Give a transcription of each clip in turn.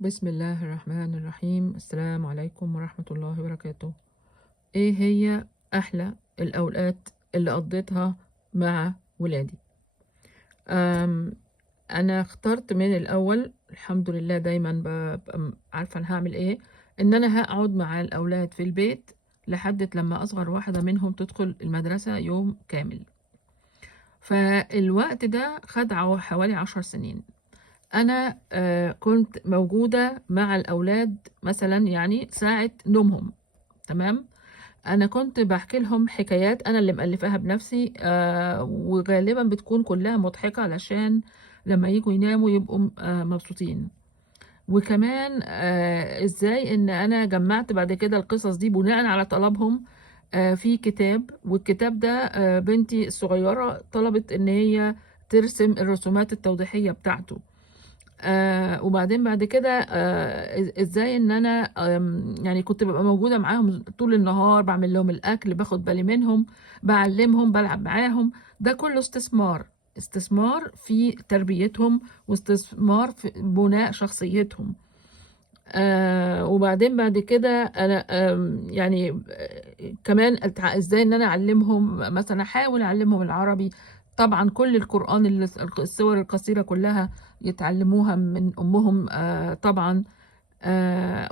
بسم الله الرحمن الرحيم. السلام عليكم ورحمة الله وبركاته. ايه هي احلى الاوقات اللي قضيتها مع ولادي؟ انا اخترت من الاول، الحمد لله دايما ببقى عارفة انا هعمل ايه، ان انا هقعد مع الاولاد في البيت لحد لما اصغر واحدة منهم تدخل المدرسة يوم كامل. فالوقت ده خد حوالي 10 سنين. أنا كنت موجودة مع الأولاد مثلا يعني ساعة نومهم. تمام. أنا كنت بحكي لهم حكايات أنا اللي مألفاها بنفسي، وغالبا بتكون كلها مضحكة علشان لما يجوا يناموا يبقوا مبسوطين. وكمان ازاي ان انا جمعت بعد كده القصص دي بناء على طلبهم في كتاب. والكتاب ده بنتي الصغيرة طلبت ان هي ترسم الرسومات التوضيحية بتاعته. وبعدين بعد كده ازاي ان انا يعني كنت ببقى موجودة معاهم طول النهار، بعمل لهم الاكل، باخد بالي منهم، بعلمهم، بلعب معاهم. ده كله استثمار في تربيتهم، واستثمار في بناء شخصيتهم. وبعدين بعد كده انا يعني كمان ازاي ان انا اعلمهم، مثلا احاول اعلمهم العربي. طبعا كل القرآن السور القصيرة كلها يتعلموها من امهم طبعا.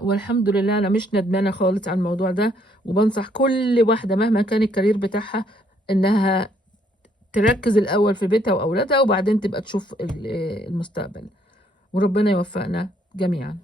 والحمد لله انا مش ندمانة خالص على الموضوع ده، وبنصح كل واحدة مهما كان الكارير بتاعها انها تركز الاول في بيتها واولادها، وبعدين تبقى تشوف المستقبل. وربنا يوفقنا جميعا.